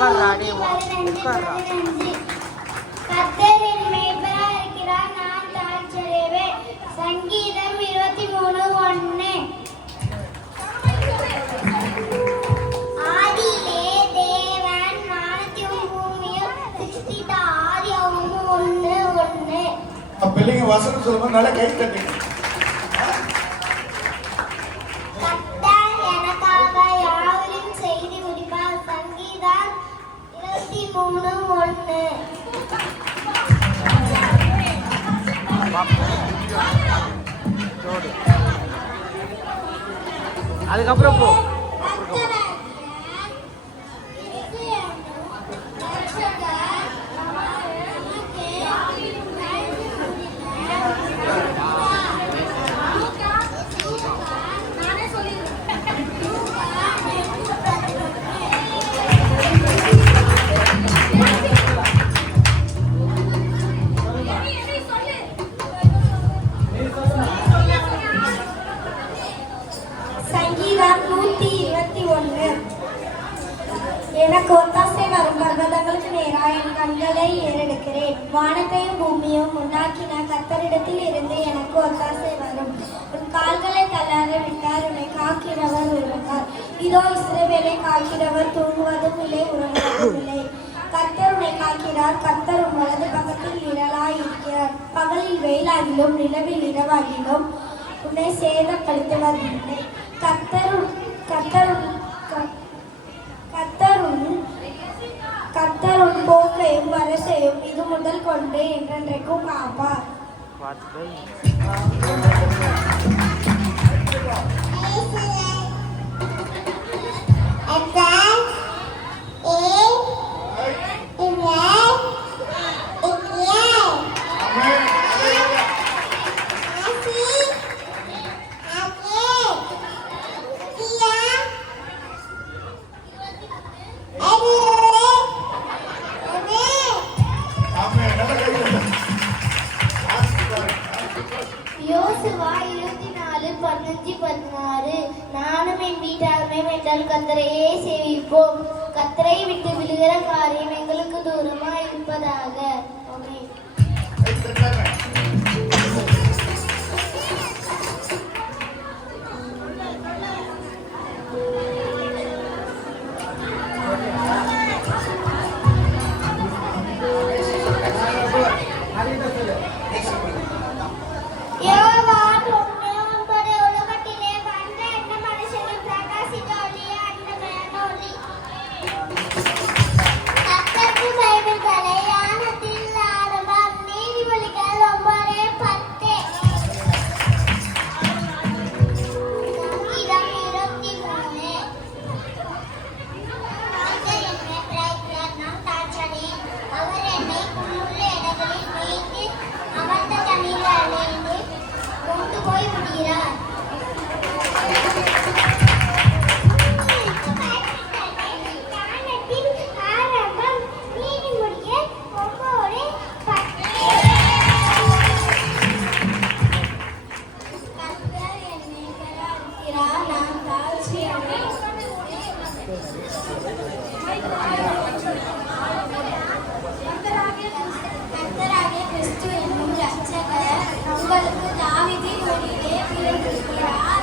கர்த்தர் என் மேய்ப்பராய் இருக்கிறார், நான் தாழ்ச்சியடைவேன். சங்கீதம் 23:1. ஆதியிலே தேவன் வானத்தையும் பூமியும் சிருஷ்டித்த ஆதியாகமம் 1:1. பிள்ளைங்க வசனம் சொல்லும்போது நல்லா கை தட்டுங்க. கர்த்தர் எனக்காக யாவரையும் செய்து முடிப்பார். சங்கீதம் 23:1. அதுக்கப்புறம் போ. சங்கீதம் 121. எனக்கு ஒத்தாசை வரும் பர்வதங்களுக்கு நேராக என் கண்களை ஏறெடுக்கிறேன். வானத்தையும் பூமியும் உண்டாக்கின கர்த்தரிடத்தில் இருந்து எனக்கு ஒத்தாசை வரும். உன் கால்களை தள்ளாத விட்டார், உன்னை காக்கிறவர் ஒருவர். இதோ இஸ்ரவேலை காக்கிறவர் தூங்குவதும் இல்லை, உறங்குவதும் இல்லை. கர்த்தர் உன்னை காக்கிறார். கர்த்தர் உன் வலது பக்கத்தில் நிழலாய் இருக்கிறார். பகலில் வெயிலாகிலும் நிலவில் இரவாகிலும் உன்னை சேதப்படுத்துவதில்லை. கர்த்தருன் போக்கையும் வரத்தையும் இது முதல் கொண்டு என்றென்றைக்கும் காப்பார். யோசுவா 24:15-16. நானும் என் வீட்டாருமே என்றால் கர்த்தரையே சேவிப்போம். கர்த்தரை விட்டு விழுகிற காரியம் எங்களுக்கு தூரமா இருப்பதாக. ஆமென். கர்த்தராகிய கிறிஸ்து என்னும் இரட்சகர் உங்களுக்கு தாவீதின் ஊரிலே பிறந்திருக்கிறார்.